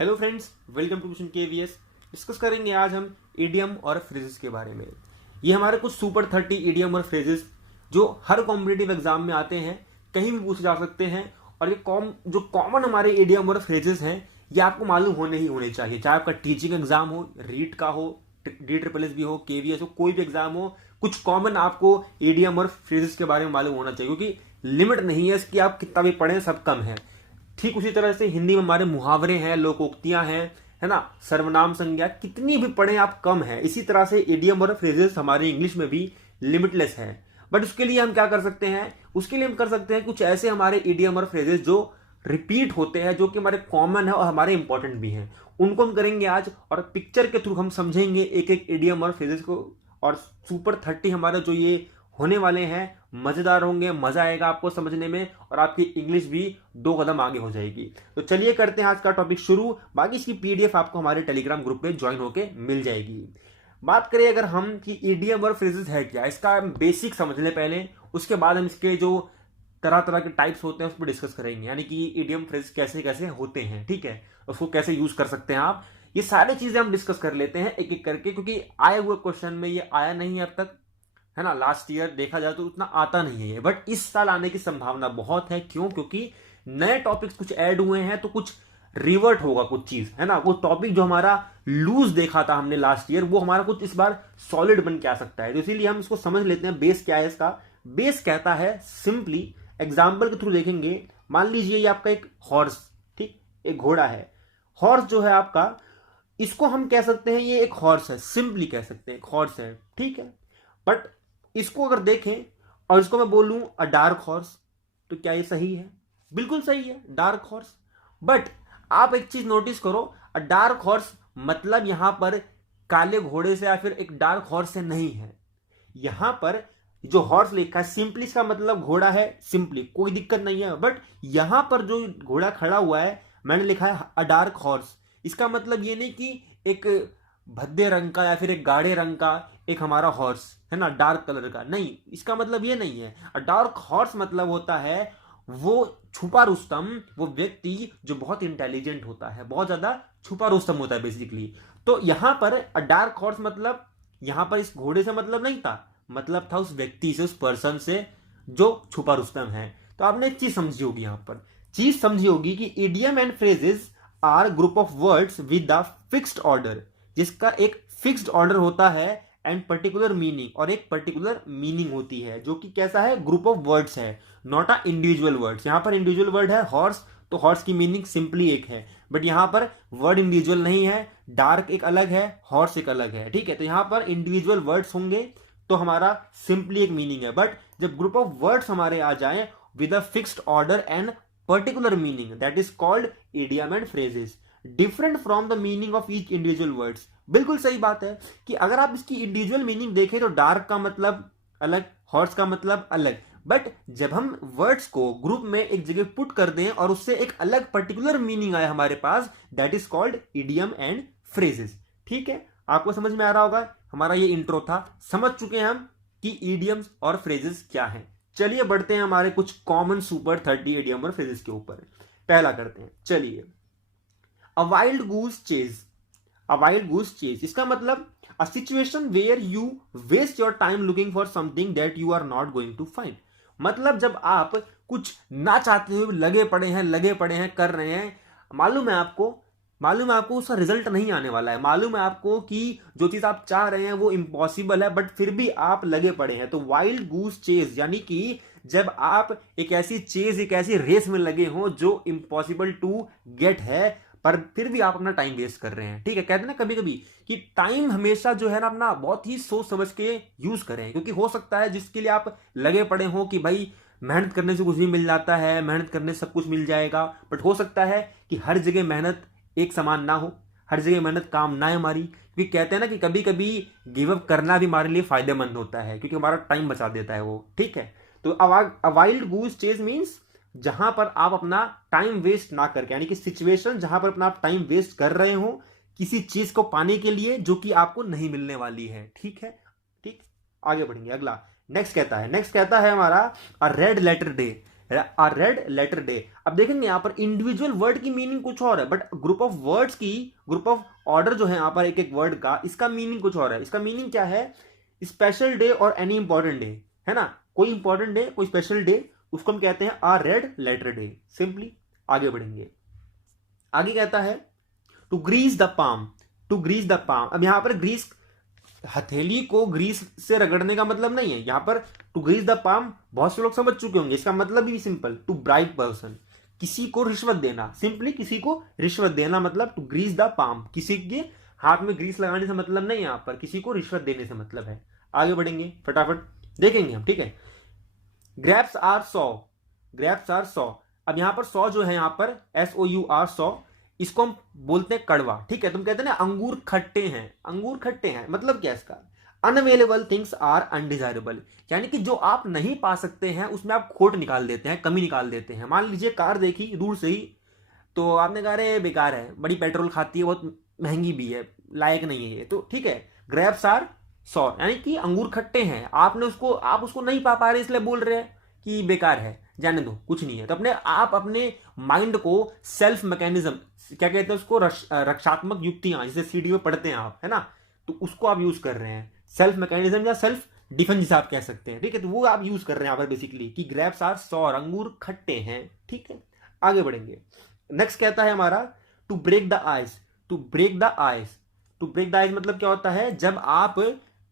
Hello friends, welcome to tuition KVS. Discuss करेंगे आज हम इडियम और फ्रेजेस के बारे में। ये हमारे कुछ सुपर 30 इडियम और फ्रेजेस जो हर कॉम्पिटिटिव एग्जाम में आते हैं, कहीं भी पूछे जा सकते हैं। और ये जो कॉमन हमारे इडियम और फ्रेजेस हैं, ये आपको मालूम होने ही होने चाहिए। चाहे आपका टीचिंग एग्जाम हो, रीट का हो, DSSS भी हो, केवीएस हो, कोई भी एग्जाम हो, कुछ कॉमन आपको इडियम और फ्रेजेस के बारे में मालूम होना चाहिए, क्योंकि लिमिट नहीं है इसकी, आप कितना भी पढ़ें सब कम है। ठीक उसी तरह से हिंदी में हमारे मुहावरे हैं, लोकोक्तियां हैं, है ना, सर्वनाम संज्ञा, कितनी भी पढ़ें आप कम है। इसी तरह से इडियम और फ्रेजेस हमारे इंग्लिश में भी लिमिटलेस है। बट उसके लिए हम क्या कर सकते हैं? उसके लिए हम कर सकते हैं कुछ ऐसे हमारे इडियम और फ्रेजेस जो रिपीट होते हैं, जो कि हमारे कॉमन है और हमारे इंपॉर्टेंट भी हैं। उनको हम करेंगे आज, और पिक्चर के थ्रू हम समझेंगे एक एक इडियम और फ्रेजेस को। और सुपर 30 हमारे जो ये होने वाले हैं मजेदार होंगे, मजा आएगा आपको समझने में, और आपकी इंग्लिश भी 2 कदम आगे हो जाएगी। तो चलिए करते हैं आज का टॉपिक शुरू। बाकी इसकी पीडीएफ आपको हमारे टेलीग्राम ग्रुप पे ज्वाइन होके मिल जाएगी। बात करें अगर हम कि इडियम और फ्रेजेस है क्या, इसका बेसिक समझ लें पहले, उसके बाद हम इसके जो तरह तरह के टाइप्स होते हैं उस पर डिस्कस करेंगे, यानी कि इडियम फ्रेज कैसे कैसे होते हैं, ठीक है, उसको कैसे यूज कर सकते हैं आप। ये सारी चीजें हम डिस्कस कर लेते हैं एक एक करके, क्योंकि आए हुए क्वेश्चन में ये आया नहीं है अब तक, है ना। लास्ट ईयर देखा जाए तो उतना आता नहीं है ये, बट इस साल आने की संभावना बहुत है। क्यों? क्योंकि नए टॉपिक्स कुछ ऐड हुए हैं, तो कुछ रिवर्ट होगा कुछ चीज, है ना। वो टॉपिक जो हमारा लूज देखा था हमने लास्ट ईयर, वो हमारा कुछ इस बार सॉलिड बन के आ सकता है। तो इसीलिए हम इसको समझ लेते हैं। बेस क्या है इसका? बेस कहता है, सिंपली एग्जाम्पल के थ्रू देखेंगे। मान लीजिए ये आपका एक हॉर्स, ठीक, एक घोड़ा है। हॉर्स जो है आपका, इसको हम कह सकते हैं ये एक हॉर्स है, सिंपली कह सकते हैं एक हॉर्स है, ठीक है। बट इसको अगर देखें और इसको मैं बोलूं अ डार्क हॉर्स, तो क्या ये सही है? बिल्कुल सही है, डार्क हॉर्स। बट आप एक चीज नोटिस करो, अ डार्क हॉर्स मतलब यहां पर काले घोड़े से या फिर एक डार्क हॉर्स से नहीं है। यहां पर जो हॉर्स लिखा है, सिंपली इसका मतलब घोड़ा है, सिंपली कोई दिक्कत नहीं है। बट यहां पर जो घोड़ा खड़ा हुआ है, मैंने लिखा है अ डार्क हॉर्स। इसका मतलब ये नहीं कि एक भद्दे रंग का या फिर एक गाढ़े रंग का एक हमारा हॉर्स है ना, डार्क कलर का, नहीं, इसका मतलब ये नहीं है। अ डार्क हॉर्स मतलब होता है वो छुपा रुस्तम, वो व्यक्ति जो बहुत इंटेलिजेंट होता है, बहुत ज्यादा छुपा रुस्तम होता है बेसिकली। तो यहां पर अ डार्क हॉर्स मतलब यहां पर इस घोड़े से मतलब नहीं था, मतलब था उस व्यक्ति से, उस पर्सन से जो छुपा रुस्तम है। तो आपने एक चीज समझी होगी, यहां पर चीज समझी होगी कि idiom and phrases are group of words with the fixed order, जिसका एक फिक्स्ड ऑर्डर होता है एंड पर्टिकुलर मीनिंग, और एक पर्टिकुलर मीनिंग होती है, जो कि कैसा है? ग्रुप ऑफ वर्ड्स है, नॉट अ इंडिविजुअल वर्ड्स। यहां पर इंडिविजुअल वर्ड है हॉर्स, तो हॉर्स की मीनिंग सिंपली एक है। बट यहां पर वर्ड इंडिविजुअल नहीं है, डार्क एक अलग है, हॉर्स एक अलग है, ठीक है। तो यहां पर इंडिविजुअल वर्ड्स होंगे तो हमारा सिंपली एक मीनिंग है। बट जब ग्रुप ऑफ वर्ड्स हमारे आ जाए with a fixed order and particular meaning, that is called idiom and phrases, different from the meaning of each individual words. बिल्कुल सही बात है कि अगर आप इसकी इंडिविजुअल मीनिंग देखें तो डार्क का मतलब अलग, हॉर्स का मतलब अलग। बट जब हम वर्ड्स को ग्रुप में एक जगह पुट कर दें और उससे एक अलग पर्टिकुलर मीनिंग आए हमारे पास, that is called idiom and phrases. ठीक है, आपको समझ में आ रहा होगा। हमारा ये इंट्रो था, समझ चुके हैं हम कि इडियम्स और फ्रेजेस क्या हैं। चलिए बढ़ते हैं हमारे कुछ कॉमन सुपर 30 इडियम और फ्रेजेस के ऊपर। पहला करते हैं, चलिए। A wild goose chase, a wild goose chase, इसका मतलब a situation where you waste your time looking for something that you are not going to find. मतलब जब आप कुछ ना चाहते हुए लगे पड़े हैं, कर रहे हैं, मालूम है आपको उसका रिजल्ट नहीं आने वाला है, मालूम है आपको कि जो चीज आप चाह रहे हैं वो इम्पॉसिबल है, बट फिर भी आप लगे पड़े हैं। तो वाइल्ड गूस चेज यानी कि जब आप एक ऐसी चेज, एक ऐसी रेस में लगे हो जो इम्पॉसिबल टू गेट है, पर फिर भी आप अपना टाइम वेस्ट कर रहे हैं। ठीक है, कहते हैं ना कभी कभी कि टाइम हमेशा जो है ना अपना बहुत ही सोच समझ के यूज करें, क्योंकि हो सकता है जिसके लिए आप लगे पड़े हो कि भाई मेहनत करने से कुछ भी मिल जाता है, मेहनत करने से सब कुछ मिल जाएगा, बट हो सकता है कि हर जगह मेहनत एक समान ना हो, हर जगह मेहनत काम ना है हमारी। क्योंकि कहते हैं ना कि कभी कभी गिव अप करना भी हमारे लिए फायदेमंद होता है, क्योंकि हमारा टाइम बचा देता है वो। ठीक है, तो वाइल्ड गूस चेज मीन्स जहां पर आप अपना टाइम वेस्ट ना करके, यानी कि सिचुएशन जहां पर अपना आप टाइम वेस्ट कर रहे हो किसी चीज को पाने के लिए जो कि आपको नहीं मिलने वाली है। ठीक है, ठीक, आगे बढ़ेंगे। अगला नेक्स्ट कहता है हमारा अ रेड लेटर डे, अ रेड लेटर डे। अब देखेंगे यहाँ पर इंडिविजुअल वर्ड की मीनिंग कुछ और है, बट ग्रुप ऑफ वर्ड्स की, ग्रुप ऑफ ऑर्डर जो है यहाँ पर एक एक वर्ड का, इसका मीनिंग कुछ और है। इसका मीनिंग क्या है? स्पेशल डे और एनी इंपॉर्टेंट डे, है ना, कोई इंपॉर्टेंट डे, कोई स्पेशल डे, उसको हम कहते हैं a red letter day. Simply आगे बढ़ेंगे। आगे कहता है to grease the palm, to grease the palm. अब यहां पर ग्रीस, हथेली को ग्रीस से रगड़ने का मतलब नहीं है। यहां पर टू ग्रीस द पाम बहुत से लोग समझ चुके होंगे, इसका मतलब भी सिंपल, टू ब्राइब पर्सन, किसी को रिश्वत देना। सिंपली किसी को रिश्वत देना मतलब टू ग्रीस द पाम। किसी के हाथ में ग्रीस लगाने से मतलब नहीं, यहां पर किसी को रिश्वत देने से मतलब है। आगे बढ़ेंगे, फटाफट देखेंगे हम, ठीक है। Grapes are sour, grapes are sour. अब यहां पर सॉ जो है, यहां पर SOUR सॉ, इसको हम बोलते हैं कड़वा, ठीक है। तुम कहते हैं ना अंगूर खट्टे हैं, अंगूर खट्टे हैं, मतलब क्या इसका? अनअवेलेबल थिंग्स आर अनडिजायरेबल, यानी कि जो आप नहीं पा सकते हैं उसमें आप खोट निकाल देते हैं, कमी निकाल देते हैं। मान लीजिए कार देखी दूर से ही, तो आपने कहा अरे बेकार है, बड़ी पेट्रोल खाती है, बहुत महंगी भी है, लायक नहीं है ये, तो ठीक है। ग्रेप्स आर सॉ, यानी कि अंगूर खट्टे हैं, आपने उसको, आप उसको नहीं पा रहे इसलिए बोल रहे हैं कि बेकार है, जाने दो, कुछ नहीं है। तो अपने आप अपने माइंड को सेल्फ मैकेनिज्म, क्या कहते हैं उसको, रक्षात्मक युक्तियां, जैसे सीडी में पढ़ते हैं आप, है ना, तो उसको आप यूज कर रहे हैं। सेल्फ मैकेनिज्म या सेल्फ डिफेंस जिसे आप कह सकते हैं, ठीक है। तो वो आप यूज कर रहे हैं यहाँ पर बेसिकली कि ग्रेप्स आर सॉर, अंगूर खट्टे हैं, ठीक है। आगे बढ़ेंगे। नेक्स्ट कहता है हमारा to break the ice, to break the ice. To break the ice मतलब क्या होता है? जब आप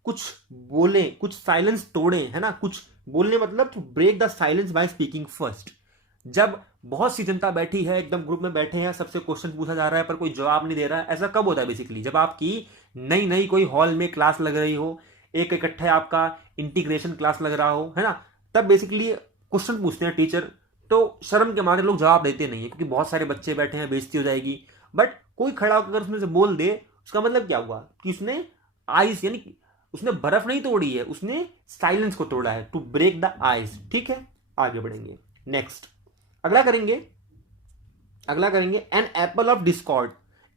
कुछ बोले, कुछ साइलेंस तोड़े, है ना, कुछ बोलने मतलब to break the silence by speaking first. जब बहुत सी जनता बैठी है, एकदम ग्रुप में बैठे हैं, सबसे क्वेश्चन पूछा जा रहा है पर कोई जवाब नहीं दे रहा है, ऐसा कब होता है? बेसिकली जब आपकी नई नई कोई हॉल में क्लास लग रही हो, एक इकट्ठा आपका इंटीग्रेशन क्लास लग रहा हो, है ना, तब बेसिकली क्वेश्चन पूछते हैं टीचर, तो शर्म के मारे लोग जवाब देते नहीं है क्योंकि बहुत सारे बच्चे बैठे हैं, बेइज्जती हो जाएगी। बट कोई खड़ा होकर उसमें से बोल दे, उसका मतलब क्या हुआ कि उसने आइस, यानी उसने बर्फ नहीं तोड़ी है, उसने साइलेंस को तोड़ा है। टू ब्रेक द आइस, ठीक है। आगे बढ़ेंगे। नेक्स्ट अगला करेंगे, अगला करेंगे an apple of discord,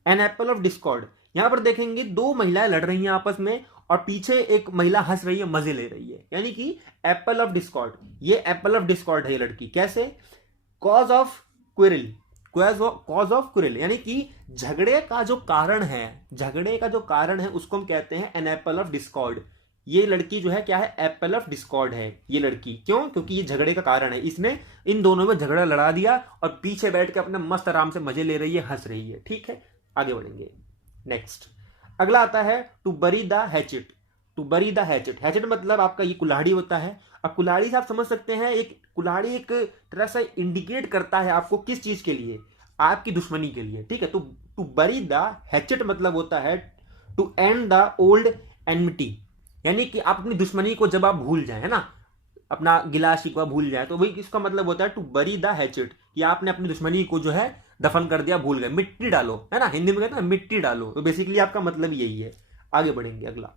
an apple of discord. यहां पर देखेंगे दो महिलाएं लड़ रही हैं आपस में और पीछे एक महिला हंस रही है, मजे ले रही है, यानी कि एप्पल ऑफ डिस्कॉर्ड। ये एप्पल ऑफ डिस्कॉर्ड है ये लड़की। कैसे? Cause of Quirrell, cause of Quirrell, यानी कि झगड़े का जो कारण है, झगड़े का जो कारण है उसको हम कहते हैं एन एप्पल ऑफ डिस्कॉर्ड। ये लड़की जो है क्या है? एप्पल ऑफ डिस्कॉर्ड है ये लड़की। क्यों? क्योंकि ये झगड़े का कारण है, इसने इन दोनों में झगड़ा लड़ा दिया और पीछे बैठ के अपने मस्त आराम से मजे ले रही है, हंस रही है, ठीक है। आगे बढ़ेंगे। नेक्स्ट अगला आता है to bury the hatchet, to bury the hatchet. Hatchet मतलब आपका ये कुल्हाड़ी होता है। अब कुल्हाड़ी से आप समझ सकते हैं, एक कुल्हाड़ी एक तरह से इंडिकेट करता है आपको किस चीज के लिए? आपकी दुश्मनी के लिए, ठीक है। तो टू बरी द हैचेट मतलब होता है to end the old enmity, यानी कि आप अपनी दुश्मनी को जब आप भूल जाए, है ना, अपना गिला शिकवा भूल जाए, तो वही इसका मतलब होता है टू बरी द हैचेट, कि आपने अपनी दुश्मनी को जो है दफन कर दिया, भूल गए, मिट्टी डालो, है ना, हिंदी में कहते हैं मिट्टी डालो। तो बेसिकली आपका मतलब यही है। आगे बढ़ेंगे। अगला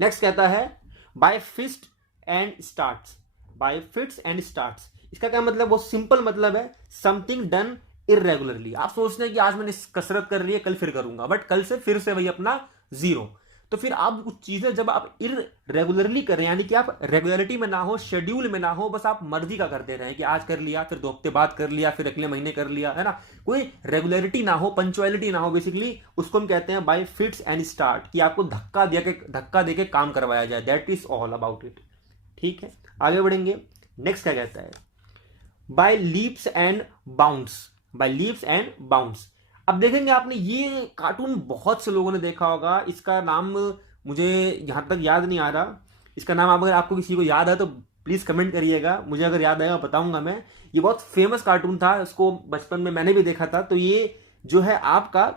नेक्स्ट कहता है बाय फिस्ट and starts, by fits and starts. इसका क्या मतलब? बहुत सिंपल मतलब है समथिंग डन इरेगुलरली। आप सोचते हैं कि आज मैंने कसरत कर ली है, कल फिर करूंगा, बट कल से फिर से वही अपना जीरो। तो फिर आप कुछ चीजें जब आप इरेगुलरली करें, यानी कि आप रेगुलरिटी में ना हो, शेड्यूल में ना हो, बस आप मर्जी का करते रहें कि आज कर लिया, फिर 2 हफ्ते बाद कर लिया, फिर अगले महीने कर लिया, है ना, कोई रेगुलरिटी ना हो, पंचुअलिटी ना हो, बेसिकली उसको हम कहते हैं बाय फिट्स एंड स्टार्ट, कि आपको धक्का देके काम करवाया जाए। That is all about it, ठीक है। आगे बढ़ेंगे। नेक्स्ट क्या कहता है? By leaps and bounds, by leaps and bounds. अब देखेंगे आपने ये कार्टून बहुत से लोगों ने देखा होगा, इसका नाम मुझे यहां तक याद नहीं आ रहा। इसका नाम अगर आपको किसी को याद है तो प्लीज कमेंट करिएगा, मुझे अगर याद आएगा बताऊंगा मैं। ये बहुत फेमस कार्टून था, इसको बचपन में मैंने भी देखा था। तो ये जो है आपका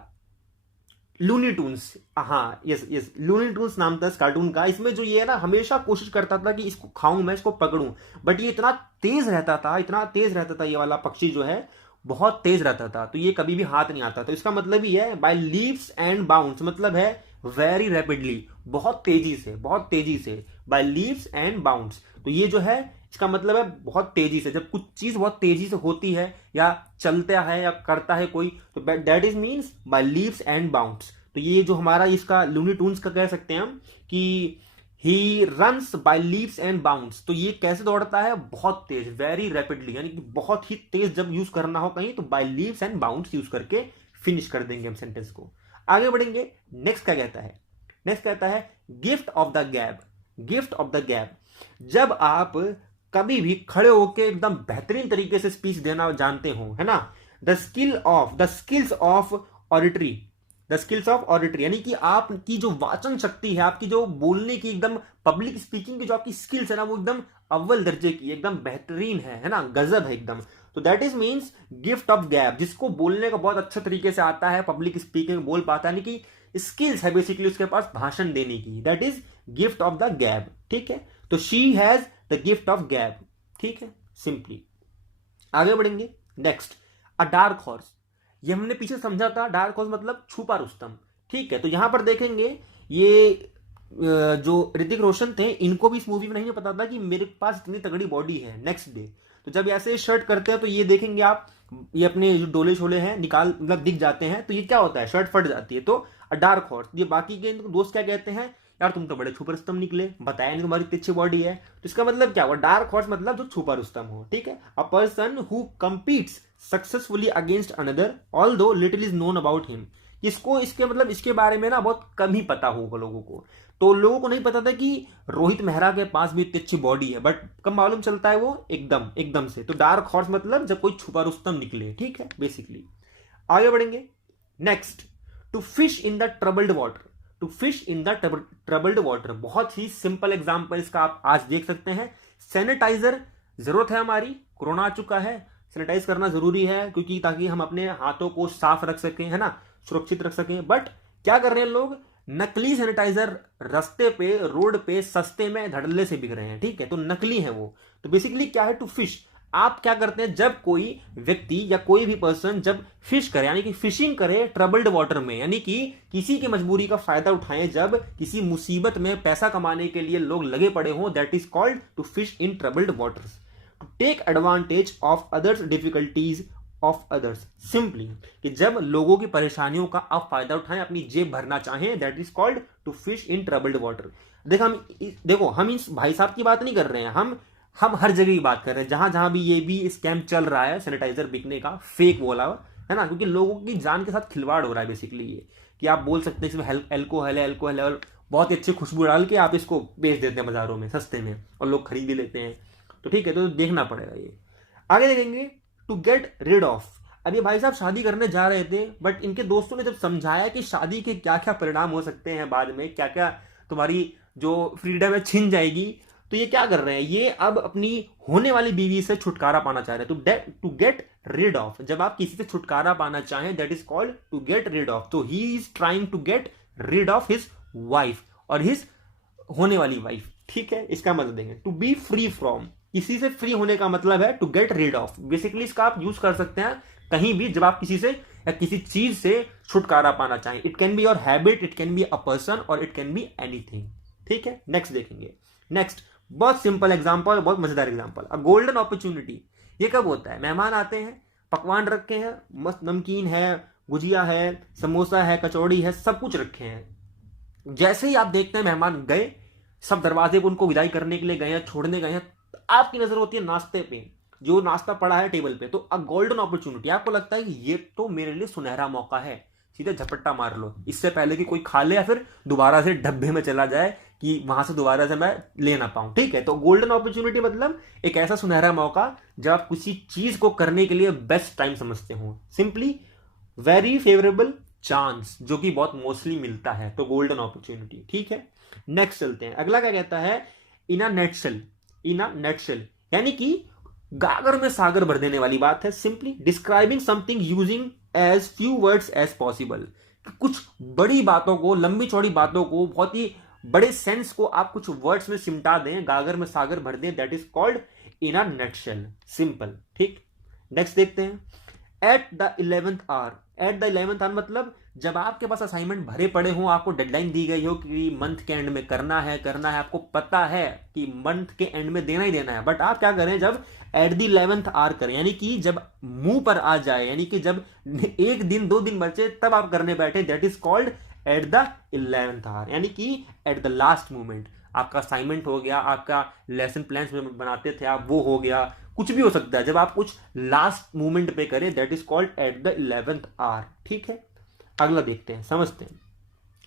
लूनी टून्स, हाँ यस लूनी टून्स नाम था इस कार्टून का। इसमें जो ये है ना, हमेशा कोशिश करता था कि इसको खाऊं मैं, इसको पकड़ूं, बट ये इतना तेज रहता था, इतना तेज रहता था, ये वाला पक्षी जो है बहुत तेज रहता था, तो ये कभी भी हाथ नहीं आता। तो इसका मतलब ही है बाय लीव्स एंड बाउंड्स, मतलब है वेरी रैपिडली, बहुत तेजी से, बहुत तेजी से, बाय लीव्स एंड बाउंड्स। तो ये जो है इसका मतलब है बहुत तेजी से। जब कुछ चीज बहुत तेजी से होती है या चलता है या करता है कोई, तो that is means by leaves and bounds. तो ये जो हमारा इसका लूनी टून्स का कह सकते हैं हम कि he runs by leaves and bounds, तो ये कैसे दौड़ता है, बहुत तेज, वेरी रैपिडली, यानी कि बहुत ही तेज जब यूज करना हो कहीं तो by leaves and bounds use करके फिनिश कर देंगे हम सेंटेंस को। आगे बढ़ेंगे, नेक्स्ट क्या कहता है, नेक्स्ट कहता है गिफ्ट ऑफ द गैब। गिफ्ट ऑफ द गैब, जब आप कभी भी खड़े होकर एकदम बेहतरीन तरीके से स्पीच देना जानते हो, है ना, the skills of auditory, the skills of auditory, यानी कि आपकी जो वाचन शक्ति है, आपकी जो बोलने की एकदम पब्लिक स्पीकिंग की जो आपकी स्किल्स है ना, वो एकदम अव्वल दर्जे की, एकदम बेहतरीन है ना, गजब है एकदम। तो that is means gift of गैब, जिसको बोलने का बहुत अच्छे तरीके से आता है, पब्लिक स्पीकिंग बोल पाता है, यानी कि स्किल्स है बेसिकली उसके पास भाषण देने की, that is gift of the गैब। ठीक है, तो she has the gift of गैब। ठीक है, सिंपली आगे बढ़ेंगे, नेक्स्ट अ डार्क हॉर्स, ये हमने पीछे समझा था, डार्क हॉर्स मतलब छुपा रुस्तम। ठीक है, तो यहां पर देखेंगे ये जो ऋतिक रोशन थे, इनको भी इस मूवी में नहीं पता था कि मेरे पास इतनी तगड़ी बॉडी है नेक्स्ट डे। तो जब ऐसे शर्ट करते हैं तो ये देखेंगे आप, ये अपने जो डोले शोले हैं निकाल मतलब दिख जाते हैं, तो ये क्या होता है, शर्ट फट जाती है। तो डार्क हॉर्स, ये बाकी के दोस्त क्या कहते हैं, यार तुम तो बड़े छुपा रुस्तम निकले, बताया नहीं तुम्हारी इतनी अच्छी बॉडी है। तो इसका मतलब क्या हुआ, डार्क हॉर्स मतलब जो छुपा रुस्तम हो। ठीक है, a person who competes successfully against another although little is known about him, इसको इसके मतलब इसके बारे में ना बहुत कम ही पता होगा लोगों को। तो लोगों को नहीं पता था कि रोहित मेहरा के पास भी इतनी अच्छी बॉडी है, बट कब मालूम चलता है वो एकदम से। तो डार्क हॉर्स मतलब जब कोई छुपा रुस्तम निकले। ठीक है, बेसिकली आगे बढ़ेंगे, next to fish in the troubled water. To fish in the troubled water, बहुत ही सिंपल एग्जांपल इसका आप आज देख सकते हैं। सैनिटाइजर जरूरत है, हमारी कोरोना आ चुका है, सैनिटाइज करना जरूरी है, क्योंकि ताकि हम अपने हाथों को साफ रख सकें, है ना, सुरक्षित रख सकें। बट क्या कर रहे हैं लोग, नकली सैनिटाइजर रास्ते पे रोड पे सस्ते में धड़ल्ले से बिक रहे हैं। ठीक है, तो नकली है वो। तो बेसिकली क्या है, टू फिश, आप क्या करते हैं, जब कोई व्यक्ति या कोई भी पर्सन जब फिश करे यानी कि फिशिंग करे ट्रबल्ड वाटर में, यानी कि किसी की मजबूरी का फायदा उठाएं, जब किसी मुसीबत में पैसा कमाने के लिए लोग लगे पड़े हों, that is called to fish in troubled waters. To take advantage of others difficulties of others, simply कि जब लोगों की परेशानियों का आप फायदा उठाएं, अपनी जेब भरना चाहें, that is called to fish in troubled water. देखो हम इस भाई साहब की बात नहीं कर रहे हैं, हम हर जगह की बात कर रहे हैं, जहां जहां भी ये भी स्कैम चल रहा है सैनिटाइजर बिकने का, फेक बोला है ना, क्योंकि लोगों की जान के साथ खिलवाड़ हो रहा है बेसिकली। ये कि आप बोल सकते हैं इसमें एल्कोहल है और बहुत ही अच्छी खुशबू डाल के आप इसको बेच देते हैं बाजारों में सस्ते में, और लोग खरीद भी लेते हैं। तो ठीक है, तो देखना पड़ेगा ये। आगे देखेंगे, टू गेट रिड ऑफ। अब ये भाई साहब शादी करने जा रहे थे, बट इनके दोस्तों ने जब समझाया कि शादी के क्या क्या परिणाम हो सकते हैं, बाद में क्या क्या तुम्हारी जो फ्रीडम है छिन जाएगी, तो ये क्या कर रहे हैं, ये अब अपनी होने वाली बीवी से छुटकारा पाना चाह रहे हैं। टू गेट रिड ऑफ, जब आप किसी से छुटकारा पाना चाहें, that is called to get rid of. तो he is trying to get rid of his wife, और हिज होने वाली वाइफ। ठीक है, इसका मतलब देंगे टू बी फ्री फ्रॉम, किसी से फ्री होने का मतलब है to get rid of. Basically इसका आप यूज कर सकते हैं कहीं भी जब आप किसी से या किसी चीज से छुटकारा पाना चाहें। It can be your habit, it can be a person, और इट कैन बी एनीथिंग। ठीक है, नेक्स्ट देखेंगे, नेक्स्ट बहुत सिंपल एग्जांपल, बहुत मजेदार एग्जांपल, अ गोल्डन अपॉर्चुनिटी। ये कब होता है, मेहमान आते हैं, पकवान रखे हैं, मस्त नमकीन है, गुजिया है, समोसा है, कचौड़ी है, सब कुछ रखे हैं। जैसे ही आप देखते हैं मेहमान गए, सब दरवाजे पर उनको विदाई करने के लिए गए हैं, छोड़ने गए हैं, आपकी नजर होती है नाश्ते पे, जो नाश्ता पड़ा है टेबल पे। तो अ गोल्डन अपॉर्चुनिटी, आपको लगता है कि ये तो मेरे लिए सुनहरा मौका है, सीधे झपट्टा मार लो, इससे पहले कि कोई खा ले या फिर दोबारा से डब्बे में चला जाए कि वहां से दोबारा से मैं ले ना पाऊं। ठीक है, तो गोल्डन अपॉर्चुनिटी मतलब एक ऐसा सुनहरा मौका जब आप किसी चीज को करने के लिए बेस्ट टाइम समझते हो, सिंपली वेरी फेवरेबल चांस, जो कि बहुत मोस्टली मिलता है, तो गोल्डन अपॉर्चुनिटी। ठीक है, नेक्स्ट चलते हैं, अगला क्या कहता है, इन अ नेटशेल, यानी कि गागर में सागर भर देने वाली बात है। Simply describing something using as few words as possible, कुछ बड़ी बातों को, लंबी चौड़ी बातों को, बहुत ही बड़े सेंस को आप कुछ वर्ड्स में सिमटा दें, गागर में सागर भर दें, that is called in a nutshell, simple. ठीक, नेक्स्ट देखते हैं, at the 11th hour. At the 11th hour मतलब जब आपके पास असाइनमेंट भरे पड़े हों, आपको डेडलाइन दी गई हो कि मंथ के एंड में करना है, आपको पता है कि मंथ के एंड में देना ही देना है, बट आप क्या करें, जब एट द 11th आवर करें, यानी कि जब मुंह पर आ जाए, यानी कि जब 1 दिन 2 दिन बचे तब आप करने बैठे, that is called at the 11th hour, यानी कि एट द लास्ट मोमेंट। आपका असाइनमेंट हो गया, आपका लेसन प्लान बनाते थे आप, वो हो गया, कुछ भी हो सकता है। जब आप कुछ लास्ट मोमेंट पे करें, that is called at the 11th hour. ठीक है, अगला देखते हैं, समझते हैं।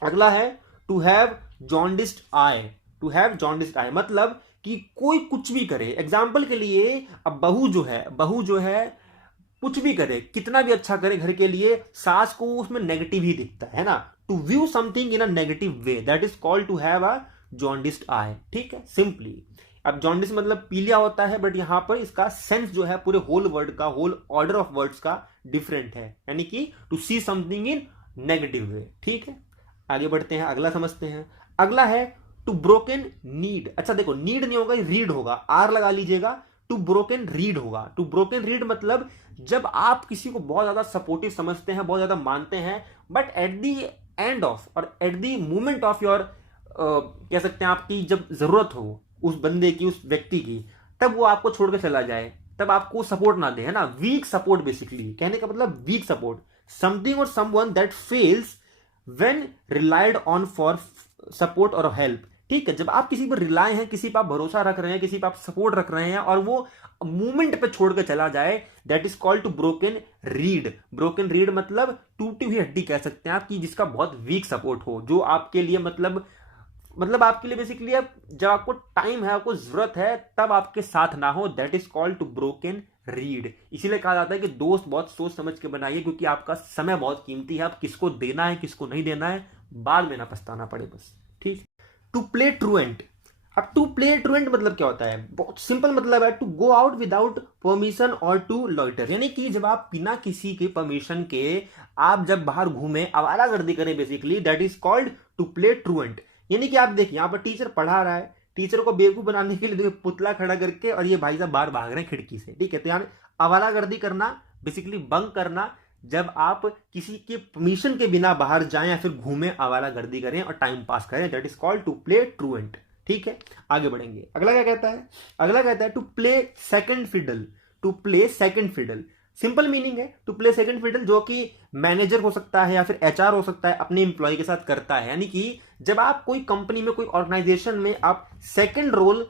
अगला है to have jaundiced eye. To have jaundiced eye मतलब कि कोई कुछ भी करे। एग्जाम्पल के लिए, अब बहू जो है कुछ भी करे, कितना भी अच्छा करे घर के लिए, सास को उसमें नेगेटिव ही दिखता है ना। To view something in a negative way, that is called to have a jaundiced eye. ठीक है, सिंपली। अब जॉन्डिस मतलब पीलिया होता है, बट यहां पर इसका सेंस जो है पूरे होल वर्ड का, होल ऑर्डर ऑफ वर्ड्स का डिफरेंट है, यानी कि to see something in negative way. ठीक है, आगे बढ़ते हैं, अगला समझते हैं। अगला है टू ब्रोकन नीड। अच्छा देखो, नीड नहीं होगा, रीड होगा, आर लगा लीजिएगा। टू ब्रोकन रीड होगा। टू ब्रोकन रीड मतलब जब आप किसी को बहुत ज्यादा सपोर्टिव समझते हैं, बहुत ज्यादा मानते हैं, but at the end of और at the moment of your, कह सकते हैं आपकी जब जरूरत हो उस बंदे की, उस व्यक्ति की, तब वो आपको छोड़ के चला जाए, तब आपको सपोर्ट ना दे, है ना। वीक सपोर्ट, बेसिकली कहने का मतलब वीक सपोर्ट। समथिंग और someone that fails when relied on for support और हेल्प। ठीक है, जब आप किसी पर रिलाय हैं, किसी पर आप भरोसा रख रहे हैं, किसी पर आप सपोर्ट रख रहे हैं, और वो मूवमेंट पे छोड़ के चला जाए, that is called to broken reed. Broken reed मतलब टूटी हुई हड्डी कह सकते हैं आप, कि जिसका बहुत वीक सपोर्ट हो, जो आपके लिए मतलब आपके लिए बेसिकली जब आपको टाइम है, आपको जरूरत है, तब आपके साथ ना हो, that is called to broken reed. इसीलिए कहा जाता है कि दोस्त बहुत सोच समझ के बनाइए, क्योंकि आपका समय बहुत कीमती है। आप किसको देना है, किसको नहीं देना है, बाद में ना पछताना पड़े बस। ठीक। To play truant. अब टू प्ले ट्रूएंट मतलब क्या होता है? बहुत सिंपल मतलब है to go out without permission और टू लॉइटर, यानी कि जब आप बिना किसी के परमिशन के आप जब बाहर घूमे, आवारागर्दी करें, basically that is called to play truant. यानी कि आप देखिए, यहां पर टीचर पढ़ा रहा है, टीचर को बेवकूफ बनाने के लिए देखिए पुतला खड़ा करके, और ये भाई साहब बाहर भाग रहे हैं खिड़की से। ठीक है, तो यहाँ आवारागर्दी करना, बेसिकली बंक करना, जब आप किसी के परमिशन के बिना बाहर जाएं या फिर घूमें, आवारागर्दी करें और टाइम पास करें, that is called to play truant. ठीक है, आगे बढ़ेंगे। अगला क्या कहता है? अगला कहता है to play second fiddle. To play second fiddle simple meaning है टू प्ले सेकंड फिडल, जो कि मैनेजर हो सकता है या फिर एचआर हो सकता है, अपने एम्प्लॉय के साथ करता है। यानी कि जब आप कोई कंपनी में, कोई ऑर्गेनाइजेशन में आप सेकंड रोल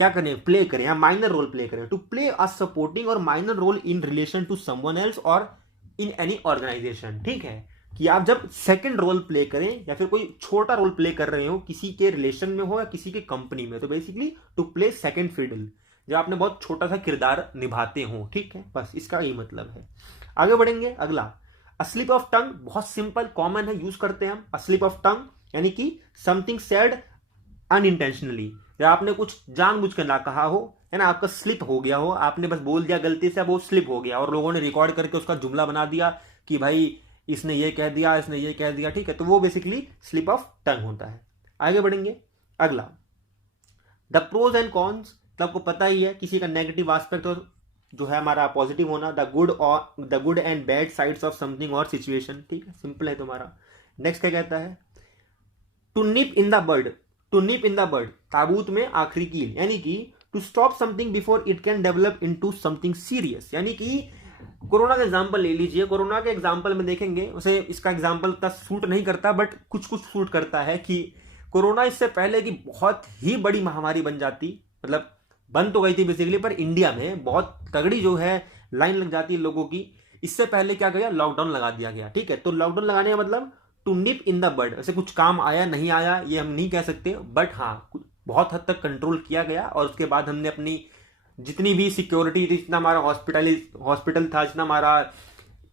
क्या करें, प्ले करें, या माइनर रोल प्ले करें। टू प्ले अ सपोर्टिंग और minor role in relation to someone else और इन एनी ऑर्गेनाइजेशन। ठीक है, कि आप जब सेकंड रोल प्ले करें या फिर कोई छोटा रोल प्ले कर रहे हो, किसी के रिलेशन में हो या किसी के कंपनी में, तो basically to play second fiddle, जब आपने बहुत छोटा सा किरदार निभाते हो। ठीक है, बस इसका यही मतलब है। आगे बढ़ेंगे। अगला अ स्लिप ऑफ टंग, बहुत सिंपल कॉमन है, यूज करते हैं हम। अ स्लिप ऑफ टंग यानी कि समथिंग सेड अनइंटेंशनली, या आपने कुछ जानबूझ के ना कहा हो, है ना, आपका स्लिप हो गया हो, आपने बस बोल दिया गलती से, अब वो स्लिप हो गया और लोगों ने रिकॉर्ड करके उसका जुमला बना दिया कि भाई इसने ये कह दिया, इसने ये कह दिया। ठीक है, तो वो बेसिकली स्लिप ऑफ टंग होता है। आगे बढ़ेंगे। अगला द प्रोज एंड कॉन्स, तो आपको पता ही है किसी का नेगेटिव एस्पेक्ट और जो है हमारा पॉजिटिव होना, the good and bad sides of something और सिचुएशन। ठीक है, सिंपल है तुम्हारा। नेक्स्ट क्या कहता है? To nip in the bird. To nip in the bird, ताबूत में आखिरी कील, यानी कि to stop something before it can develop into something serious. यानी कि कोरोना का एग्जांपल ले लीजिए। कोरोना के एग्जांपल में देखेंगे, उसे इसका एग्जांपल उतना सूट नहीं करता, बट कुछ कुछ सूट करता है कि कोरोना इससे पहले की बहुत ही बड़ी महामारी बन जाती, मतलब बन तो गई थी बेसिकली, पर इंडिया में बहुत तगड़ी जो है लाइन लग जाती है लोगों की। इससे पहले क्या गया, लॉकडाउन लगा दिया गया। ठीक है, तो लॉकडाउन लगाने का मतलब to nip in the bird, ऐसे कुछ काम आया नहीं आया ये हम नहीं कह सकते, बट हाँ बहुत हद तक कंट्रोल किया गया। और उसके बाद हमने अपनी जितनी भी सिक्योरिटी थी, जितना हमारा हॉस्पिटल था, जितना हमारा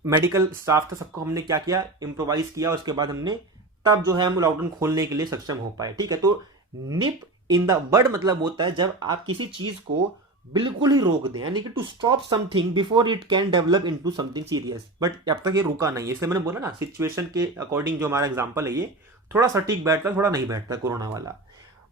मेडिकल स्टाफ था, सबको हमने क्या किया, इम्प्रोवाइज किया। उसके बाद हमने तब जो है हम लॉकडाउन खोलने के लिए सक्षम हो पाए। ठीक है, तो निप इन द बर्ड मतलब होता है जब आप किसी चीज को बिल्कुल ही रोक दें, यानी कि to stop something before it can develop into something serious. But अब तक ये रुका नहीं है, इसलिए मैंने बोला ना सिचुएशन के अकॉर्डिंग जो हमारा एग्जांपल है ये थोड़ा सटीक बैठता, थोड़ा नहीं बैठता कोरोना वाला।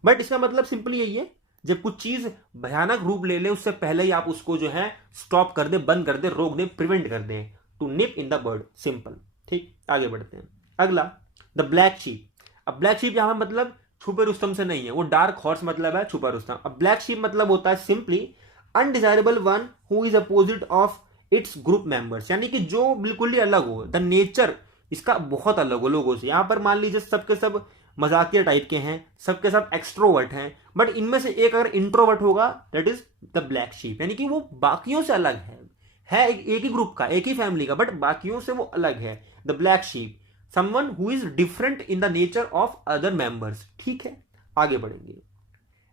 बट इसका मतलब सिंपली यही है, जब कुछ चीज भयानक रूप ले ले उससे पहले ही आप उसको जो है स्टॉप कर दे, बंद कर दे, रोक दे, प्रिवेंट कर दे। To nip in the bird, simple. ठीक, आगे बढ़ते हैं। अगला द ब्लैक शीप। अब ब्लैक शीप यहां मतलब छुपे रुस्तम से नहीं है, वो डार्क हॉर्स मतलब है छुपा रुस्तम। अब ब्लैक शीप मतलब होता है simply undesirable one who is opposite of its group members, यानी कि जो बिल्कुल ही अलग हो, द नेचर इसका बहुत अलग हो लोगों से। यहां पर मान लीजिए सबके सब मजाकिया टाइप के हैं, सबके सब एक्सट्रोवर्ट हैं, बट इनमें से एक अगर इंट्रोवर्ट होगा that is the black sheep, यानी कि वो बाकियों से अलग है एक ही ग्रुप का, एक ही फैमिली का, बट बाकियों से वो अलग है। The black sheep someone who is different in the nature of other members. ठीक है, आगे बढ़ेंगे।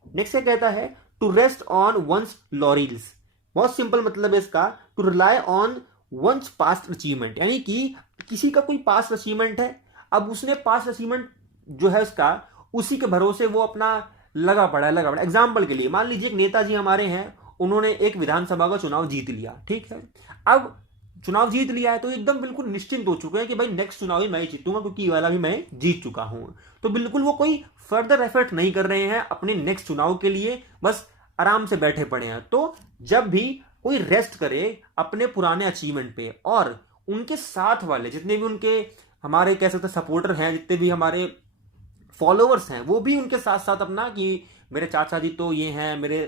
नेक्स्ट क्या कहता है, to rest on one's laurels. बहुत सिंपल मतलब है इसका, to rely on one's past achievement, यानी कि किसी का कोई पास्ट अचीवमेंट है, अब उसने पास्ट अचीवमेंट जो है उसका, उसी के भरोसे वो अपना लगा पड़ा है। एग्जाम्पल के लिए मान लीजिए एक नेताजी हमारे हैं, उन्होंने एक विधानसभा का चुनाव जीत लिया, ठीक है, अब चुनाव जीत लिया है तो एकदम बिल्कुल निश्चिंत हो चुके हैं कि भाई नेक्स्ट चुनाव ही मैं ही जीतूंगा क्योंकि ये वाला भी मैं जीत चुका हूं। तो बिल्कुल वो कोई फर्दर एफर्ट नहीं कर रहे हैं अपने नेक्स्ट चुनाव के लिए, बस आराम से बैठे पड़े हैं। तो जब भी कोई रेस्ट करे अपने पुराने अचीवमेंट पे, और उनके साथ वाले जितने भी उनके हमारे कह सकते सपोर्टर हैं, जितने भी हमारे फॉलोअर्स हैं, वो भी उनके साथ साथ अपना कि मेरे चाचा जी तो ये हैं, मेरे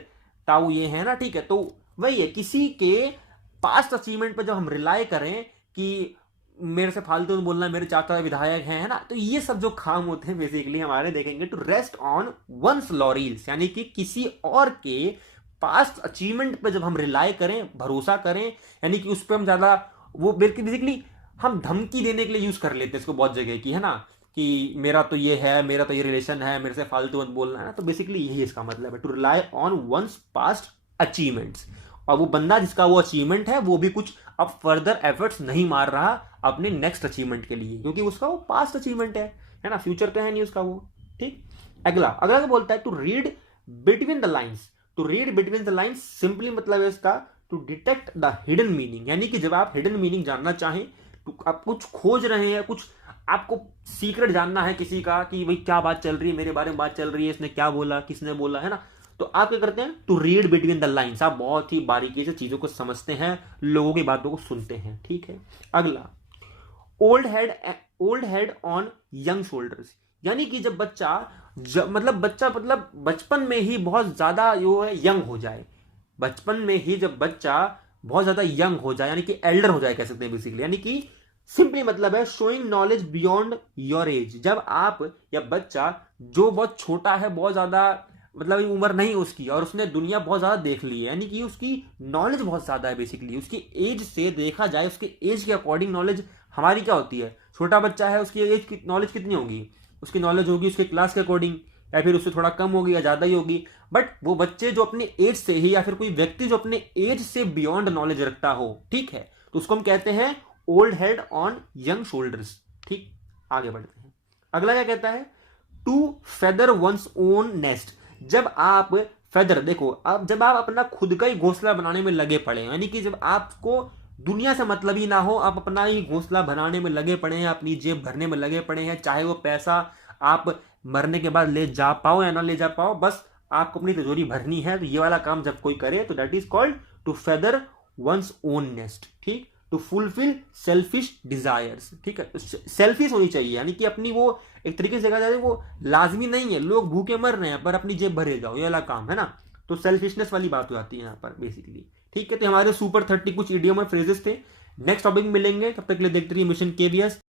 ताऊ ये हैं ना, ठीक है, तो वही है, किसी के पास्ट अचीवमेंट पे जब हम रिलाई करें कि मेरे से फालतू में बोलना, मेरे चाचा विधायक हैं, है ना, तो ये सब जो काम होते हैं बेसिकली हमारे देखेंगे टू रेस्ट ऑन वंस लॉरिल्स, यानी कि किसी और के पास्ट अचीवमेंट पे जब हम रिलाई करें, भरोसा करें, यानी कि उस पर हम ज्यादा वो बेसिकली हम धमकी देने के लिए यूज कर लेते हैं इसको बहुत जगह की, है ना, कि मेरा तो ये है, मेरा तो ये रिलेशन है, मेरे से फालतू मत बोलना है। तो बेसिकली यही इसका मतलब है, to rely on one's past achievements. और वो बंदा जिसका वो अचीवमेंट है वो भी कुछ अब फर्दर एफर्ट्स नहीं मार रहा अपने नेक्स्ट अचीवमेंट के लिए, क्योंकि उसका वो पास्ट अचीवमेंट है ना, फ्यूचर तो है नहीं उसका वो। ठीक, अगला क्या बोलता है, to read between the lines. To read between the lines simply मतलब है इसका to detect the hidden meaning, यानी कि जब आप हिडन मीनिंग जानना चाहें, तो आप कुछ खोज रहे हैं, कुछ आपको सीक्रेट जानना है किसी का कि भाई क्या बात चल रही है, मेरे बारे में बात चल रही है, इसने क्या बोला, किसने बोला, है ना, तो आप क्या करते हैं, to read between the lines, आप बहुत ही बारीकी से चीजों को समझते हैं, लोगों की बातों को सुनते हैं। ठीक है, अगला old head on young shoulders, यानी कि जब बच्चा बचपन में ही बहुत ज्यादा जो है यंग हो जाए, बचपन में ही जब बच्चा बहुत ज्यादा यंग हो जाए, यानी कि एल्डर हो जाए कह सकते हैं बेसिकली, यानी कि सिंपली मतलब है showing knowledge beyond your age. जब आप या बच्चा जो बहुत छोटा है, बहुत ज्यादा मतलब उम्र नहीं उसकी, और उसने दुनिया बहुत ज्यादा देख ली है, यानी कि उसकी नॉलेज बहुत ज्यादा है बेसिकली, उसकी एज से देखा जाए, उसके एज के अकॉर्डिंग नॉलेज हमारी क्या होती है, छोटा बच्चा है उसकी एज की नॉलेज कितनी होगी, उसकी नॉलेज होगी उसके क्लास के अकॉर्डिंग, या फिर उससे थोड़ा कम होगी या ज्यादा ही होगी। बट वो बच्चे जो अपने एज से ही, या फिर कोई व्यक्ति जो अपने एज से बियॉन्ड नॉलेज रखता हो, ठीक है, तो उसको हम कहते हैं old head on young shoulders. ठीक, आगे बढ़ते हैं। अगला क्या कहता है, to feather one's own nest. जब आप फेदर देखो, अब जब आप अपना खुद का ही घोंसला बनाने में लगे पड़े, यानी कि जब आपको दुनिया से मतलब ही ना हो, आप अपना ही घोंसला बनाने में लगे पड़े हैं, अपनी जेब भरने में लगे पड़े हैं, चाहे वो पैसा आप मरने के बाद ले जा पाओ या ना ले जा पाओ, बस आपको अपनी तिजोरी भरनी है, तो ये वाला काम जब कोई करे तो that is called to feather one's own nest. ठीक, टू फुलफिल सेल्फिश डिजायर्स। ठीक है, सेल्फिश होनी चाहिए, यानी कि अपनी वो एक तरीके से देखा जाए वो लाजमी नहीं है, लोग भूखे मर रहे हैं पर अपनी जेब भरे जाओ, ये वाला काम है ना, तो सेल्फिशनेस वाली बात हो जाती है यहाँ पर बेसिकली। ठीक है, तो हमारे सुपर 30 कुछ इडियम और फ्रेजेस थे। नेक्स्ट टॉपिक में मिलेंगे, तब तक के लिए देखते रहिए मिशन केवीएस।